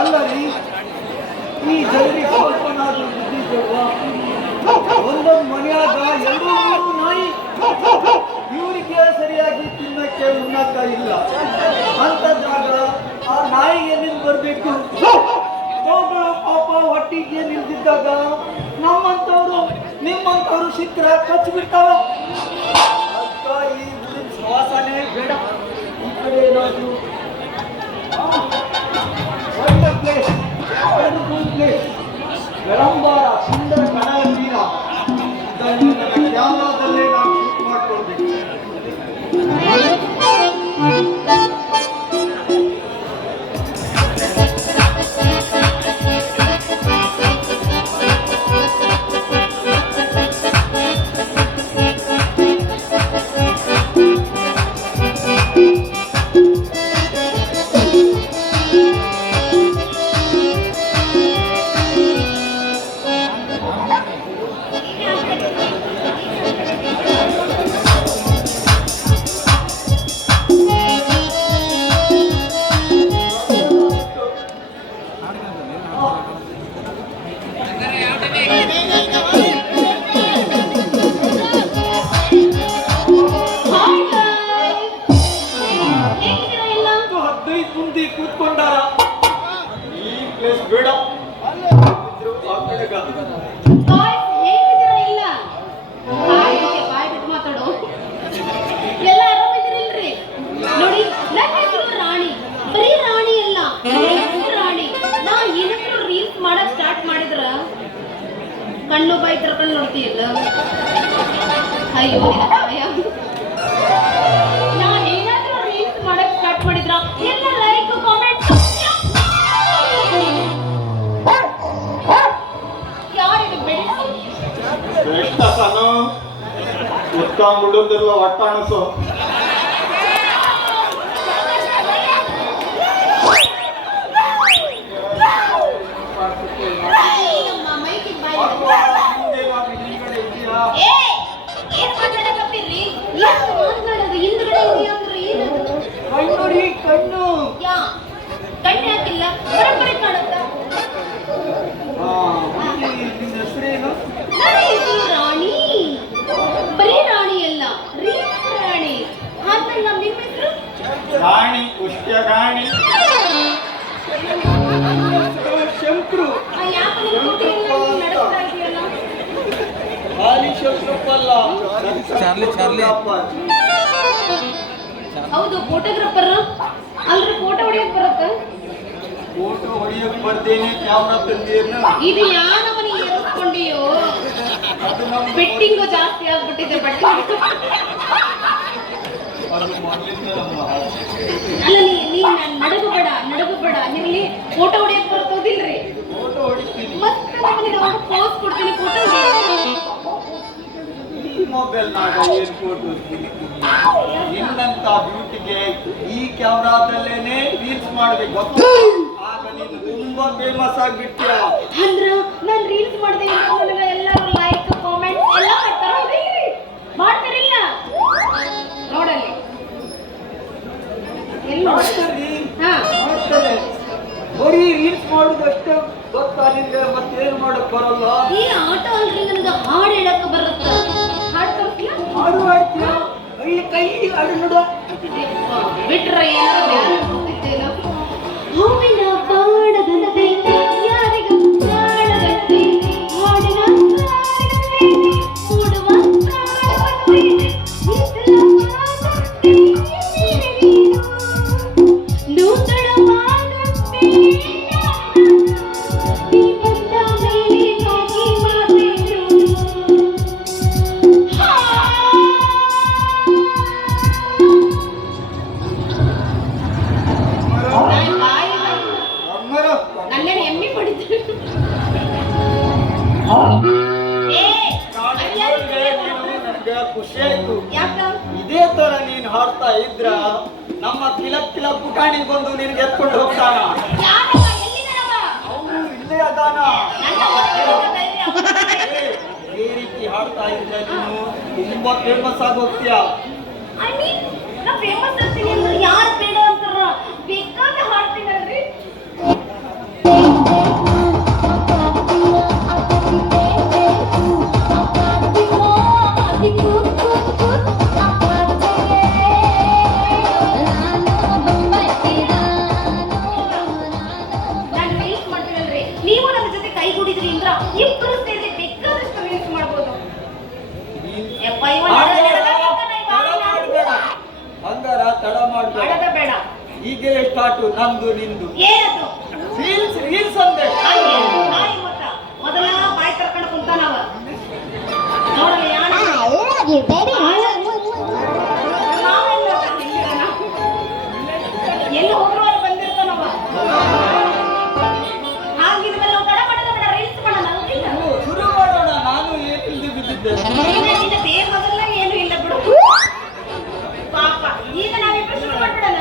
ಅಲ್ಲ ರೀ, ಈ ಜನರಿಗೆ ಸ್ವಲ್ಪನಾದ್ರೂ ಬುದ್ಧಿ ಬೇಡವಾ? ಒಂದೊಂದು ಮನೆಯಾಗ ಎರಡು ಮೂರು ನಾಯಿ, ಇವರಿಗೆ ಸರಿಯಾಗಿ ತಿನ್ನಕ್ಕೆ ಉಣ್ಣಕ್ಕ ಇಲ್ಲ. ಅಂತ ಜಾಗ ಆ ನಾಯಿಗೆ ನಿಲ್ ಬರ್ಬೇಕು. ಅವುಗಳು ಪಾಪ ಹೊಟ್ಟಿಗೆ ನಿಲ್ದಿದ್ದಾಗ ನಮ್ಮಂತವ್ರು ನಿಮ್ಮಂತವ್ರು ಸಿಕ್ಕ್ರ ಕಚ್ಚಿಬಿಡ್ತಾವ. ಅಕ್ಕ ಈ ಊರಿನ ಸವಾಸನೆ ಬೇಡ. ಈ ಕಡೆ ಏನಾದ್ರು ಒಳ್ಳೆ ಪ್ಲೇಸ್, ಪ್ಲೇಸ್, ಬೆಳಂಬಾರ ಸುಂದರ ಕಡಲ ತೀರ, ಇದನ್ನು ನನ್ನ ಕ್ಯಾಮ್ರಾದಲ್ಲೇ ನಾನು ಶೂಟ್ ಮಾಡ್ಕೊಳ್ಬೇಕು. ಕೂತ್ಕೊಂಡಾರ ಈ ಪ್ಲೇಸ್ ಬೇಡ. ಮಾತಾಡೋ ಎಲ್ಲ ಆರಾಮಿದ್ರಿಲ್ರಿ? ನೋಡಿ, ನನ್ನ ಹೆಸರು ರಾಣಿ. ಬರೀ ರಾಣಿ ಅಲ್ಲ, ರಾಣಿ. ನಾ ಏನಾದ್ರು ರೀಲ್ಸ್ ಮಾಡಕ್ ಸ್ಟಾರ್ಟ್ ಮಾಡಿದ್ರ ಕಣ್ಣು ಬಾಯಿ ತರ್ಕೊಂಡು ನೋಡ್ತೀಯಲ್ಲ. ಅಯ್ಯೋ ನಾ ಏನಾದ್ರು ರೀಲ್ಸ್ ಮಾಡಕ್ ಸ್ಟಾರ್ಟ್ ಮಾಡಿದ್ರ ಎಲ್ಲ ಲೈಕ್ ಕಾಮೆಂಟ್ ಯಾರಿದು ಬೆಳೆಸಿ ಬಿಡೋದಿಲ್ಲ ಒಟ್ಟ ಅನಸು. ಕಣ್ಣು ಕಣ್ಣು ಕಣ್ಣು ಹಾಕಿಲ್ಲ, ಬರಬರಿ ಕಾಣುತ್ತ. ನಿನ್ನ ಹೆಸರೇನು? ರಾಣಿ. ಬರೀ ರಾಣಿ ಅಲ್ಲ, ರಾಣಿ. ಹಾಗಲ್ಲ ನಿಮ್ಮ ಹೆಸರು? ರಾಣಿ, ಪುಷ್ಯರಾಣಿ. ಶಂಕ್ರು. ಖಾಲಿ ಶಂಕ್ರಪ್ಪಲ್ಲ, ಚಾರ್ಲಿ. ಹೌದು, ಫೋಟೋಗ್ರಾಫರ್ ಅಲ್ರಿ. ಫೋಟೋ ಹೊಡಿಯಕ್ ಬರುತ್ತ? ಫೋಟೋ ಹೊಡಿಯಕ್ ಬರ್ದೇನೆ, ಕ್ಯಾಮ್ರಾ ತಂದೇನು? ಇದು ಯಾನವನಿ ಏರಿಸ್ಕೊಂಡಿಯೋ? ಬೆಟ್ಟಿಂಗು ಜಾಸ್ತಿ ಆಗ್ಬಿಟ್ಟಿದೆ. ಬಟ್ಟೆ ಅಲ್ಲ, ನೀ ನಡಗಬೇಡ. ನಿನ್ಗೆ ಫೋಟೋ ಹೊಡಿಯಕ್ ಬರ್ತೋದಿಲ್ರಿ? ಫೋಟೋ ಹೊಡಿತೀನಿ, ಮತ್ತೆ ಪೋಸ್ ಕೊಡ್ತೀನಿ. ಫೋಟೋ ಮೊಬೈಲ್ನಾಗ ಏನ್ ಫೋಟೋ ನಿನ್ನಂತ ಬ್ಯೂಟಿಗೆ ಈ ಕ್ಯಾಮ್ರಾದಲ್ಲೇನೆ ರೀಲ್ಸ್ ಮಾಡ್ಬೇಕು. ಆಗ ನೀನು ತುಂಬಾ ಫೇಮಸ್ ಆಗ್ಬಿಡ್ತೀಯ. ಅಂದ್ರ ನಾನು ರೀಲ್ಸ್ ಮಾಡಿದೆ, ಎಲ್ಲರೂ ಲೈಕ್ ಕಾಮೆಂಟ್ ಎಲ್ಲ ಮಾಡ್ತಾರಿಲ್ಲ? ನೋಡಲ್ಲಿ ಮಾಡ್ತಾರೆ. ಬರೀ ರೀಲ್ಸ್ ಮಾಡುದಷ್ಟೇ ಗೊತ್ತಾ ನಿನ್ಗೆ? ಮತ್ತೇನು ಮಾಡಕ್ ಬರಲ್ಲ? ಈ ಆಟ ಅಲ್ರಿ, ನನಗೆ ಹಾಡು ಹೇಳಕ್ ಬರುತ್ತ. ಹಾಡು ತೋರಿಸ್ತೀಯ? ಹಾಡು ಹಾಡ್ತೀಯ? ಕೈ ಹಾಡು ನೋಡ. ಬಿಟ್ರೆ ಏನಾದ್ರು ಹೂವಿನ ಬಾಡದಂತೆ ಯಾರಿಗೂ ಕಾಣದಂತೆ ಹಾಡಿನ ಮೂಡುವ ಖುಷಿ ಆಯ್ತು. ಇದೇ ತರ ನೀನ್ ಹಾಡ್ತಾ ಇದ್ರ ನಮ್ಮ ಕಿಲ ಪುಟಾಣಿ ಬಂದು ನಿನ್ಗೆ ಎತ್ಕೊಂಡು ಹೋಗ್ತಾನ. ಅವನು ಇಲ್ಲೇ ಅದಾನ. ಈ ರೀತಿ ಹಾಡ್ತಾ ಇದ್ರೆ ನೀನು ತುಂಬಾ ಫೇಮಸ್ ಆಗೋಗ್ತೀಯ. ಯಾರು ಬೇಡ ಅಂತಾರ? ಬೇಕಾದ ಹಾಡ್ತೀನಿ. ಬೇಡದ ಬೇಡ. ಹೀಗೆ ಸ್ಟಾರ್ಟು ನಂದು ನಿಂದು ಏನದು? ರೀಲ್ಸ್ ಅಂದೆ. ಹಾಗೆ ನಾಯಿ ಮತ್ತ ಮೊದಲ ಬಾಯಿ ಕರ್ಕೊಂಡು ಕುಂತಾನವ. ನೋಡಲ್ಲ ಯಾಣ ಎಲ್ಲಿ ಹೋದ್ರು ಅಲ್ಲಿ ಬಂದಿರ್ತಾನವ. ಹಾಗಿದ್ಮೇಲೆ ನಾವು ತಡ ಮಾಡೋದ ಬೇಡ, ರೀಲ್ಸ್ ಮಾಡೋಣ. ಅಲ್ದಿಲ್ಲ ಶುರು ಮಾಡೋಣ. ನಾನು ಏನಿಲ್ದು ಬಿದ್ದಿದ್ದೆ. ನಿನ್ನ ದೇಹ ಮೊದಲ ಏನು ಇಲ್ಲ ಬಿಡು ಪಾಪ. ಈಗ ನಾವಿಬ್ರು ಶುರು ಮಾಡ್ಬಿಡೋಣ.